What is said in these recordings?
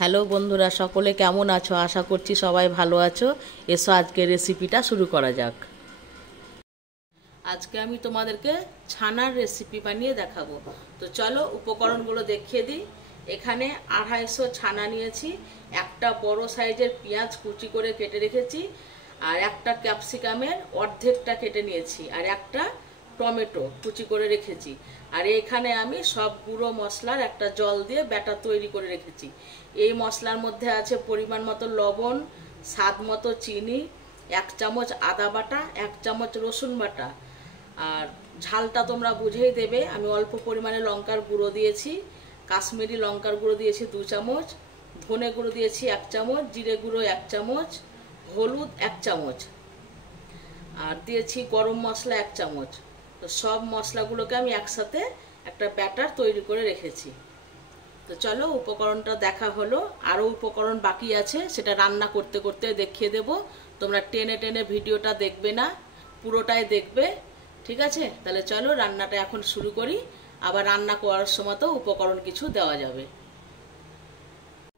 Hello বন্ধুরা, সকলে কেমন আছো? আশা করছি সবাই ভালো আছো। এসো আজকে রেসিপিটা শুরু করা যাক। আজকে আমি তোমাদেরকে ছানার রেসিপি বানিয়ে দেখাবো। তো চলো উপকরণগুলো দেখিয়ে দিই। এখানে 250 ছানা নিয়েছি, একটা বড় সাইজের পেঁয়াজ কুচি করে কেটে রেখেছি, আর একটা ক্যাপসিকামের অর্ধেকটা কেটে নিয়েছি, আর একটা টমেটো কুচি করে রেখেছি। আর এখানে আমি সব গুঁড়ো মশলার একটা জল দিয়ে ব্যাটার তৈরি করে রেখেছি। এই মশলার মধ্যে আছে পরিমাণ মতো লবণ, স্বাদ মতো চিনি, 1 চামচ আদা বাটা, 1 চামচ রসুন বাটা। আর ঝালটা তোমরা বুঝেই দেবে। আমি অল্প পরিমাণে লঙ্কার গুঁড়ো দিয়েছি, কাশ্মীরি লঙ্কার গুঁড়ো দিয়েছি 2 চামচ, ধনে গুঁড়ো দিয়েছি 1 চামচ, জিরে গুঁড়ো 1 চামচ, হলুদ 1 চামচ, আর দিয়েছি গরম মশলা 1 চামচ। তো সব মশলাগুলোকে আমি একসাথে একটা ব্যাটার তৈরি করে রেখেছি। তো চলো উপকরণটা দেখা হলো। আরও উপকরণ বাকি আছে, সেটা রান্না করতে করতে দেখিয়ে দেব। তোমরা টেনে টেনে ভিডিওটা দেখবে না, পুরোটাই দেখবে, ঠিক আছে? তাহলে চলো রান্নাটা এখন শুরু করি। আবার রান্না করার সময় তো উপকরণ কিছু দেওয়া যাবে।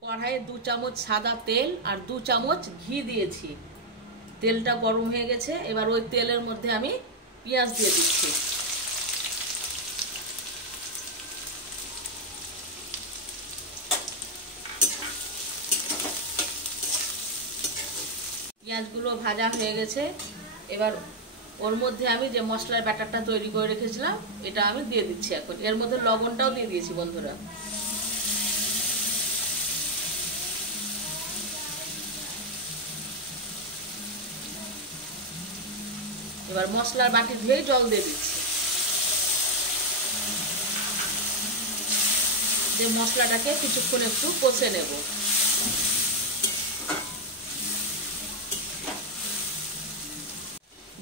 কড়াইয়ে 2 চামচ সাদা তেল আর 2 চামচ ঘি দিয়েছি। তেলটা গরম হয়ে গেছে, এবার ওই তেলের মধ্যে আমি পেঁয়াজ দিয়ে দিচ্ছি। পেঁয়াজগুলো ভাজা হয়ে গেছে, এবার ওর মধ্যে আমি যে মশলার ব্যাটারটা তৈরি করে রেখেছিলাম এটা আমি দিয়ে দিচ্ছি। এখন এর মধ্যে লবণটাও দিয়ে দিয়েছি বন্ধুরা। এবার মশলার বাটি ধুয়ে জল দিয়ে দিচ্ছি, যে মশলাটাকে কিছুক্ষণ একটু কষে নেব।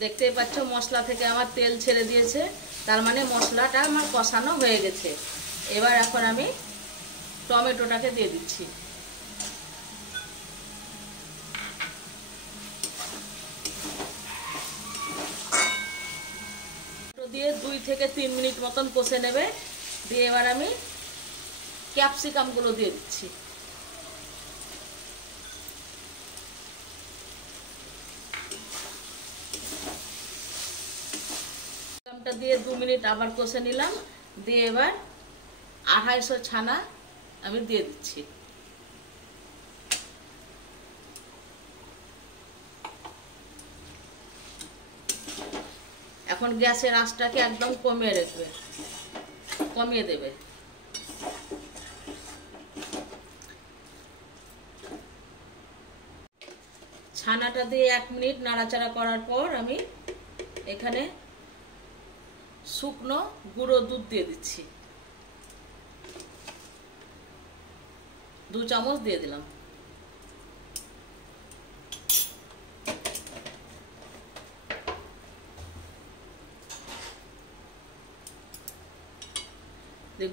দেখতেই পাচ্ছ মশলা থেকে আমার তেল ছেড়ে দিয়েছে, তার মানে মশলাটা আমার কষানো হয়ে গেছে। এবার এখন আমি টমেটোটাকে দিয়ে দিচ্ছি। দিয়ে 2 থেকে 3 মিনিট মতন কষে নেবে। দিয়ে এবার আমি ক্যাপসিকামগুলো দিয়ে দিচ্ছি। ক্যাপসিকামটা দিয়ে 2 মিনিট আবার কষে নিলাম। দিয়ে এবার 250 ছানা আমি দিয়ে দিচ্ছি। এখন গ্যাসের আঁচটাকে একদম কমিয়ে দেবে। ছানাটা দিয়ে 1 মিনিট নাড়াচাড়া করার পর আমি এখানে শুকনো গুঁড়ো দুধ দিয়ে দিচ্ছি। 2 চামচ দিয়ে দিলাম।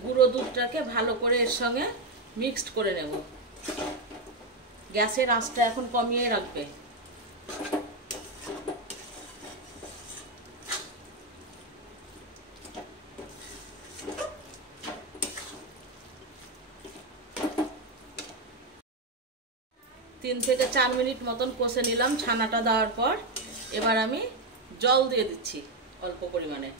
গুঁড়ো দুধটাকে ভালো করে এর সঙ্গে মিক্সড করে নেব। গ্যাসের আঁচটা এখন কমিয়ে রাখবে। তিন থেকে 4 মিনিট মতন কষে নিলাম ছানাটা দেওয়ার পর। এবার আমি জল দিয়ে দিচ্ছি অল্প পরিমাণে।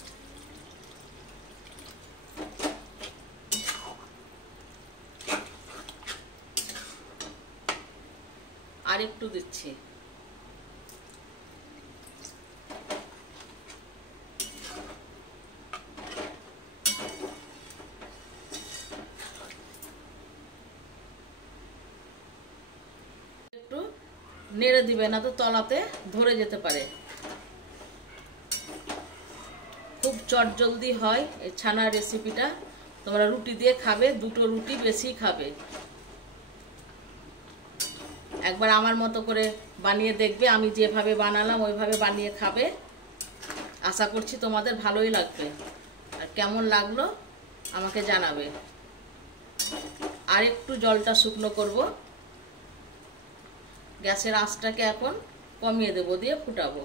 আর একটু দিচ্ছি। একটু নেড়ে দিবে, না তো তলাতে ধরে যেতে পারে। খুব চটজলদি হয় এই ছানার রেসিপিটা। তোমরা রুটি দিয়ে খাবে, 2টো রুটি বেশি খাবে। একবার আমার মতো করে বানিয়ে দেখবে, আমি যেভাবে বানালাম ওইভাবে বানিয়ে খাবে। আশা করছি তোমাদের ভালোই লাগবে। আর কেমন লাগলো আমাকে জানাবে। আর একটু জলটা শুকনো করব। গ্যাসের আঁচটাকে এখন কমিয়ে দেব, দিয়ে ফুটাবো।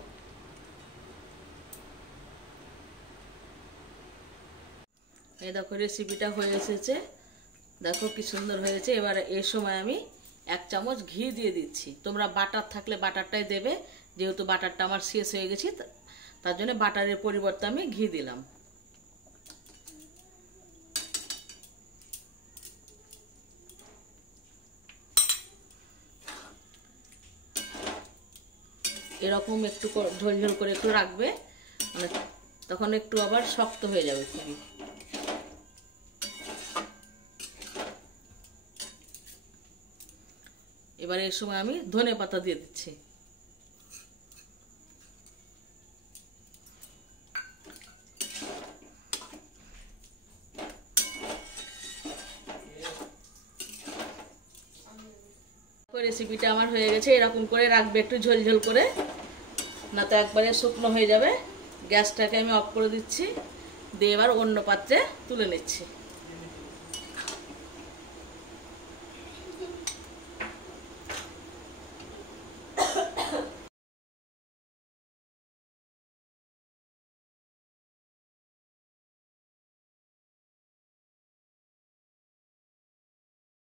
এই দেখো রেসিপিটা হয়ে এসেছে। দেখো কি সুন্দর হয়েছে। এবার এই সময় আমি 1 চামচ ঘি দিয়ে দিচ্ছি। তোমরা বাটার থাকলে বাটারটাই দেবে, যেহেতু বাটারটা আমার শেষ হয়ে গেছে তার জন্য বাটারের পরিবর্তে আমি ঘি দিলাম। এরকম একটু ঝোল ঝোল করে একটু রাখবে, মানে তখন একটু আবার শক্ত হয়ে যাবে খুবই। এবার এই সময় আমি ধনেপাতা দিয়ে দিচ্ছি। রেসিপিটা আমার হয়ে গেছে। এরকম করে রাখবে একটু ঝোল ঝোল করে, না তো একবারে শুকনো হয়ে যাবে। গ্যাসটাকে আমি অফ করে দিচ্ছি, দিয়ে এবার অন্য পাত্রে তুলে নিচ্ছি।